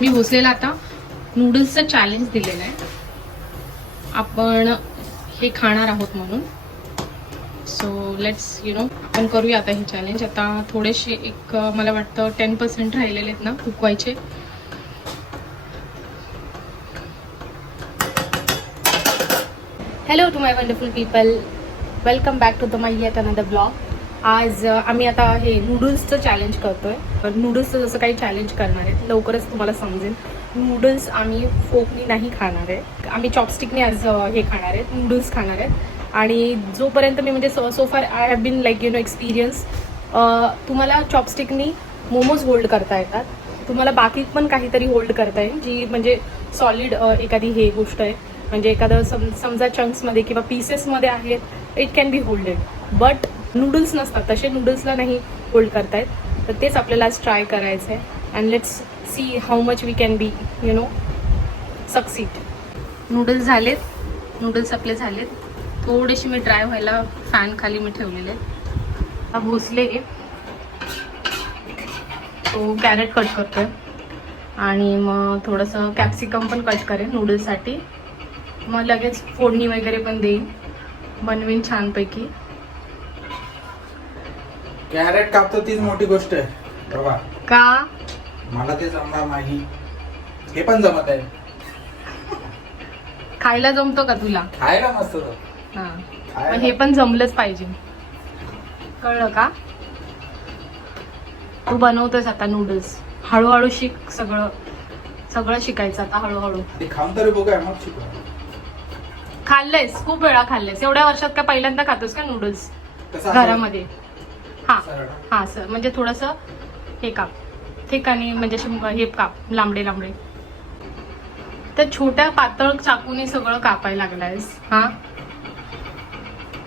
मी भोसलेला आता नूडल्सचं चॅलेंज दिलेलं आहे, आपण हे खाणार आहोत म्हणून. सो लेट्स आपण करूया आता हे चॅलेंज. आता थोडेसे एक मला वाटतं 10% राहिलेले आहेत ना उकवायचे. Hello to my wonderful people, welcome back to the my yet another blog. आज आम्ही आता हे नूडल्सचं चॅलेंज करतोय. नूडल्सचं जसं काही चॅलेंज करणार आहे लवकरच तुम्हाला समजेल. नूडल्स आम्ही फोकनी नाही खाणार आहे, आम्ही चॉपस्टिकने आज हे खाणार आहेत, नूडल्स खाणार आहेत. आणि जोपर्यंत मी म्हणजे so far I have been like experience, तुम्हाला चॉपस्टिकनी मोमोज होल्ड करता येतात, तुम्हाला बाकी पण काहीतरी होल्ड करता येईल जी म्हणजे सॉलिड एखादी हे गोष्ट आहे. म्हणजे एखादं समजा चंक्समध्ये किंवा पीसेसमध्ये आहेत, it can be holded. But noodles नसतात तसे, नूडल्सला नाही होल्ड करतायत. तर तेच आपल्याला आज ट्राय करायचं आहे. And let's see how much we can be succeed. Noodles झालेत, नूडल्स आपले झालेत. थोडेसे मी ड्राय व्हायला फॅन खाली मी ठेवलेले आहेत. हा भोसले तो कॅरेट कट करतोय आणि मग थोडंसं कॅप्सिकम पण कट करेन नूडल्ससाठी. मग लगेच फोडणी वगैरे पण देईन, बनवीन छानपैकी. कॅरेट कापतो तीच मोठी गोष्ट आहे बाबा. का मला ते जमणार नाही, हे पण जमत आहे. खायला जमतो का तुला? खायला मस्त हा, मग हे पण जमलंच पाहिजे, कळलं का? तू बनवतोयस आता नूडल्स, हळूहळू शिक. सगळं सगळं शिकायचं आता हळूहळू. ते खाऊन तरी बघूया मग शिकू. खाल्लेस, खूप वेळा खाल्लेस. एवढ्या वर्षात काय पहिल्यांदा खातोस का नूडल्स घरामध्ये? हा हा सर, म्हणजे थोडंसं हे काप ठिकाणी, म्हणजे हे काप लांबडे लांबडे. तर छोट्या पातळ चाकूने सगळं कापायला लागलायस. हा,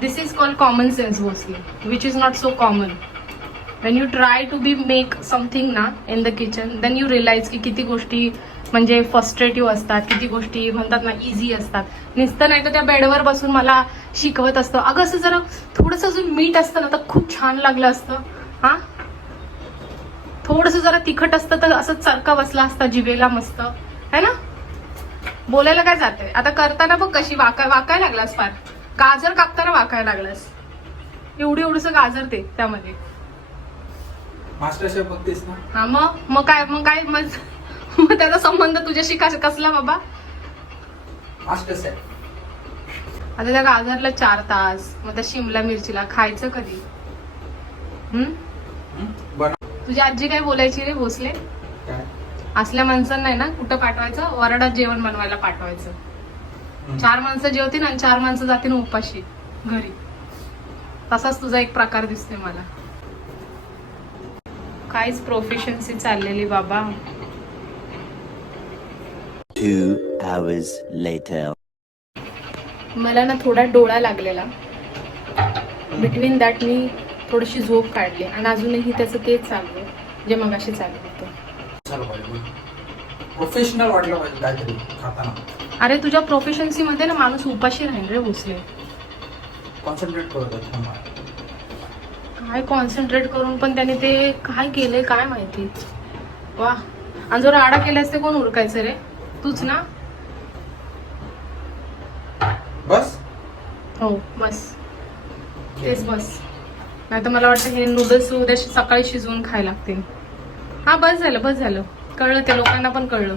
this is called common sense mostly, which is not so common. When you try to be make something ना in the kitchen, then you realize की किती गोष्टी म्हणजे फ्रस्ट्रेटिव्ह असतात, किती गोष्टी म्हणतात ना इझी असतात. नुसतं नाही तर त्या बेडवर बसून मला शिकवत असतं, अगं असं जरा थोडंसं अजून मीठ असतं ना तर खूप छान लागलं असतं. हा, थोडंसं जरा तिखट असतं तर असं चरका बसला असता जिभेला मस्त, है ना? बोलायला काय जाते. आता करताना बघ कशी वाकाय लागलास, फार गाजर कापताना वाकायला लागलास. एवढंसं गाजर ते त्यामध्ये. मास्टर शेफ बघतेस ना? हा, मग काय मग त्याचा संबंध तुझ्याशी कसला बाबा? Master chef. आता त्या गाजरला 4 तास, मग त्या शिमला मिरचीला खायचं कधी? तुझी आजी काय बोलायची रे भोसले? काय? असल्या माणसांना नाही ना कुठं पाठवायचं, वराडात जेवण बनवायला पाठवायचं. 4 माणसं जेवतील आणि 4 माणसं जातील उपाशी घरी. तसाच तुझा एक प्रकार दिसते मला. काहीच प्रोफिशियन्सी चाललेली बाबा. 2 hours later. मला ना थोडा डोळा लागलेला, बिटवीन दॅट मी थोडीशी झोप काढली आणि अजूनही त्याचं तेच चालू आहे जे मगाशी चालू होतं. प्रोफेशनल वाटलं पाहिजे काहीतरी खाताना. अरे तुझ्या प्रोफिशियन्सी मध्ये ना माणूस उपाशी राहील रे भोसले. कॉन्सन्ट्रेट करतो. काय कॉन्सन्ट्रेट करून पण त्याने ते काय केलंय काय माहिती. वा, आणि जो राडा केलास ते कोण उरकायचं रे? तूच ना? बस हो बस, तेच बस. नाही तर मला वाटतं हे नूडल्स उद्या सकाळी शिजवून खायला लागतील. हा बस झालं, कळलं, ते लोकांना पण कळलं.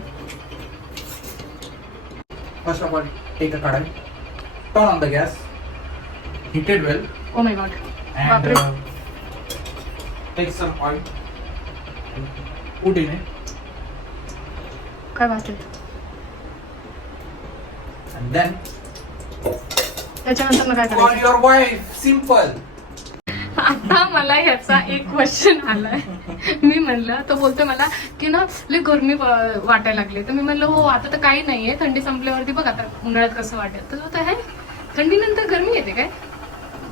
First of all take a kadhai, turn on the gas, heated well. Oh my god. And take some oil and put in it. काय वाटत And then त्याच्यानंतर काय call करायचं? your wife. Simple. आता मला ह्याचा एक क्वेश्चन आलाय. मी म्हणलं, तो बोलतोय मला की ना लय गरमी वाटायला लागली. तर मी म्हणलं हो आता तर काही नाहीये, थंडी संपल्यावरती बघ आता उन्हाळ्यात कसं वाटेल. तर होतं आहे थंडीनंतर गरमी येते काय?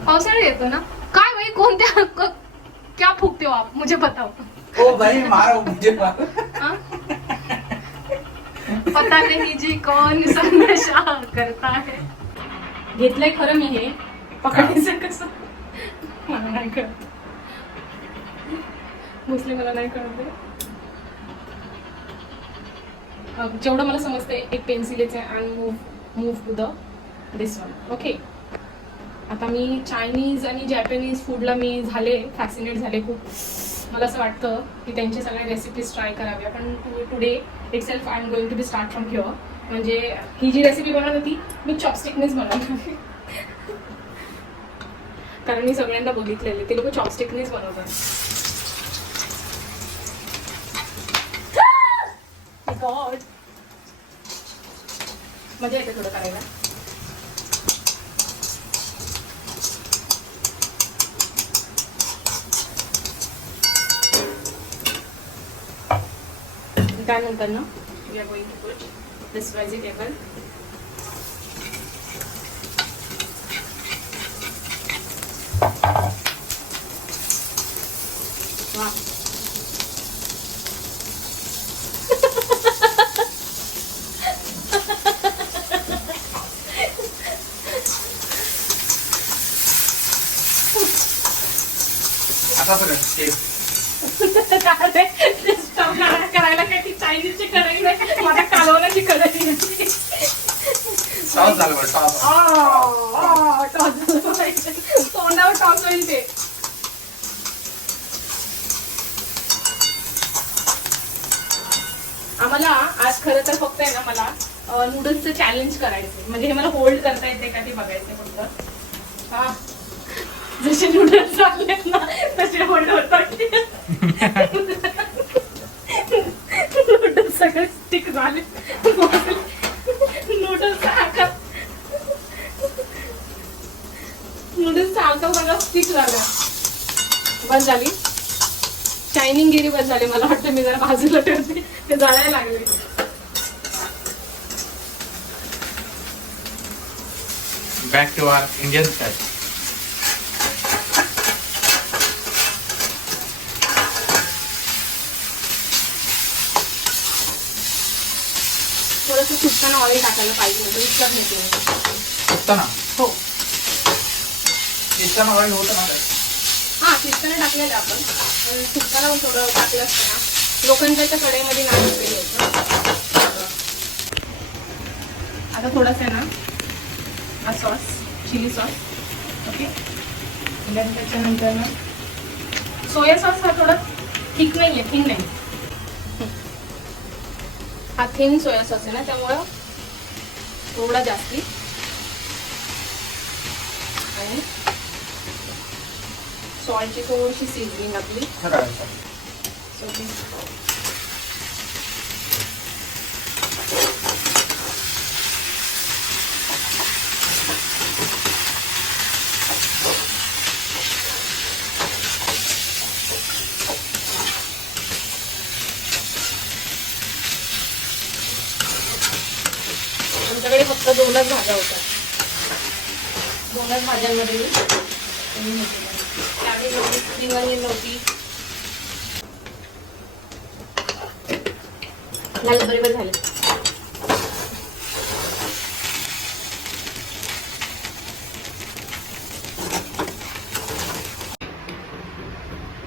पावसाळा येतो ना काय भाई? कोणत्या क्या फुकते हो आप, मुझे बताओ. ओ भाई मारो मुझे मारो. पता नाही जी कौन सा नशा करता है. घेतलंय खरं मी हे, पकडायचं कसं मला नाही कळत. भोसले मला नाही कळत. जेवढं मला समजते एक पेन्सिलीचे and move to the this one. Okay, आता मी चायनीज आणि जॅपनीज फूडला मी झाले फॅसिनेट झाले खूप. मला असं वाटतं की त्यांची सगळ्या रेसिपीज ट्राय कराव्या. पण today itself I am going to be start from here. म्हणजे ही जी रेसिपी बनवत होती मी चॉपस्टिकनेच बनवली. कारण मी सगळ्यांना बघितलेले ते लोक चॉपस्टिकनेच बनवतात. गॉड, मजा येते थोडं करायला. त्यानंतर ना we are going to put this vegetable. वा, आता सगळं शेफ करायला काय ती चायनीजची कढई नाही, माझ्या कालवण्याची कढई. टॉस झालं बरं, टॉस. तोंडावर टॉस होईल ते. आम्हाला आज खरं तर फक्त आहे ना मला नूडल्सचं चॅलेंज करायचं. म्हणजे हे मला होल्ड करता येते का ते बघायचं फक्त. हा, जसे नूडल्स झालेत ना तसे होल्ड होतात. नूडल्स सगळे स्टिक झाले. नूडल्सचा आकार सगळं स्टिक झाला. बस झाली शायनिंग गिरी, बस झाली. मला वाटतं मी जरा बाजूला ठेवते, ते जळायला लागले. Back to our Indian style. थोडंसं सुटताना ऑइल टाकायला पाहिजे होतं, इतकंच नाही. फक्त ना हो, शिजताना ऑइल होतं ना. हा शिजताना टाकलेलं आपण, सुटताना पण थोडं टाकलं असतं ना. लोकांच्या कढईमध्ये नाही केली होतं. आता थोडंसं ना हा सॉस, चिली सॉस. ओके, त्याच्यानंतर ना सोया सॉस. हा थोडा थिक नाही आहे, थिन नाही. हा थिन सोया सॉस आहे ना, त्यामुळं थोडा जास्ती. आणि सॉल्टची थोडीशी सीझनिंग आपली. आमच्याकडे फक्त 2च भाज्या होत्या. 2च भाज्यांमध्ये त्यावेळी नव्हती, स्प्रिंग अनियन नव्हती. झालं, बरोबर झालं.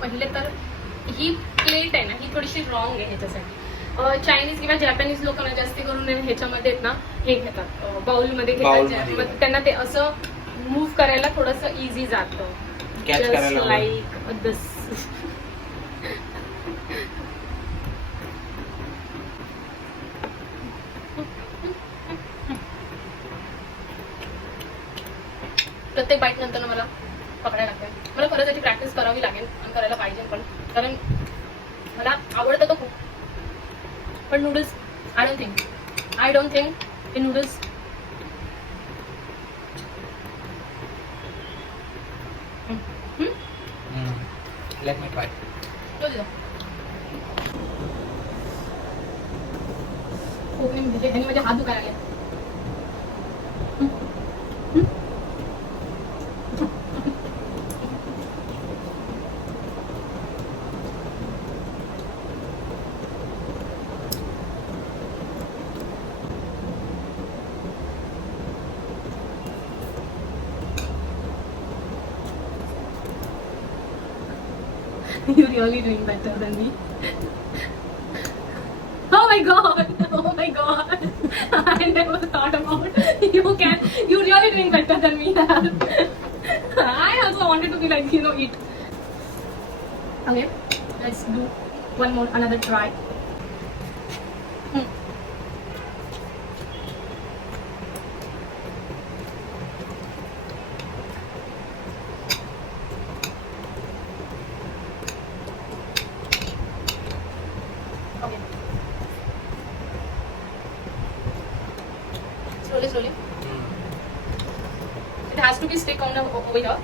पहिले तर ही प्लेट आहे ना, ही थोडीशी रॉंग आहे ह्याच्यासाठी. चायनीज किंवा जॅपनीज लोकांना जास्ती करून ह्याच्यामध्ये ना हे घेतात, बाउलमध्ये घेतात. मग त्यांना ते असं मूव्ह करायला थोडंसं इझी जातं. जस्ट लाईक दिस. प्रत्येक बाईट नंतर मला पकडायला लागते. मला परत त्याची प्रॅक्टिस करावी लागेल आणि करायला पाहिजे पण, कारण मला आवडतं तो खूप. पण noodles I don't think in noodles Let me try. माझे हात दुखायला लागले. You're really doing better than me. Oh my god! Oh my never thought about. You really doing better than me. I also wanted to be like, eat. Okay, let's do another try. Okay. Slowly. It has to be stick on over here.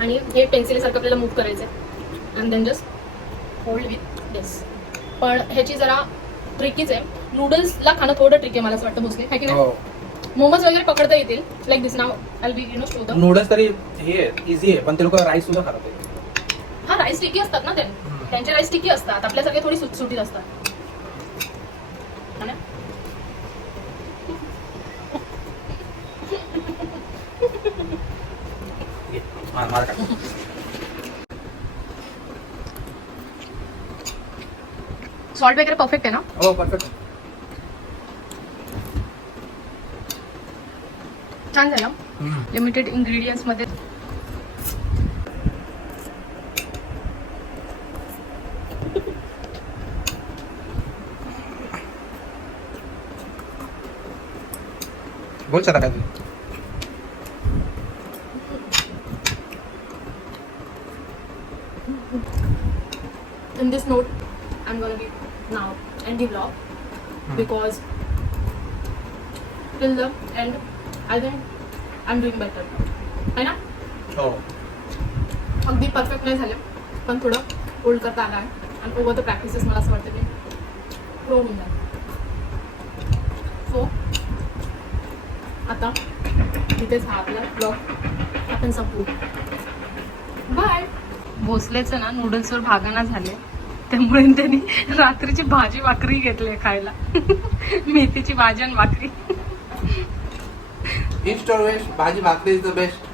आणि हे pencil सारखं आपल्याला move करायचं आहे and then just hold with this. पण ह्याची जरा ट्रिकीच आहे. नूडल्सला खाणं थोडं ट्रिकी आहे मला असं वाटतं मोस्टली, है की नाही? मोमोज वगैरे पकडता येतील like this now I be show the noodles तरी हे इझी आहे, पण ते लोक राईस सुद्धा खातात. हा राईस टिकी असतात ना ते, त्यांचे राईस टिकी असतात, आपल्यासारखे थोडी सुटसुटीत असतात. है ना? मार का सॉल्ट वगैरे परफेक्ट आहे ना? हो परफेक्ट. छान झालं. लिमिटेड इंग्रेडियंट्स मध्ये बोल शकता काय तू? in this note I'm gonna be now end the vlog because till the end I think I'm doing better. है ना? हो. अगदी परफेक्ट नाही झाले पण थोडं होल्ड करता आला आहे आणि ओव्हर द प्रॅक्टिसेस मला असं वाटतं की प्रो होऊन जाईल. सो आता तिथेच हा आपला ब्लॉग आपण संपू. बाय. भोसलेचं ना नूडल्सवर भागना झाले त्यामुळे त्यांनी रात्रीची भाजी भाकरी घेतली खायला. मेथीची भाजी आणि भाकरी. ईस्ट और वेस्ट भाजी भाकरी इज द बेस्ट.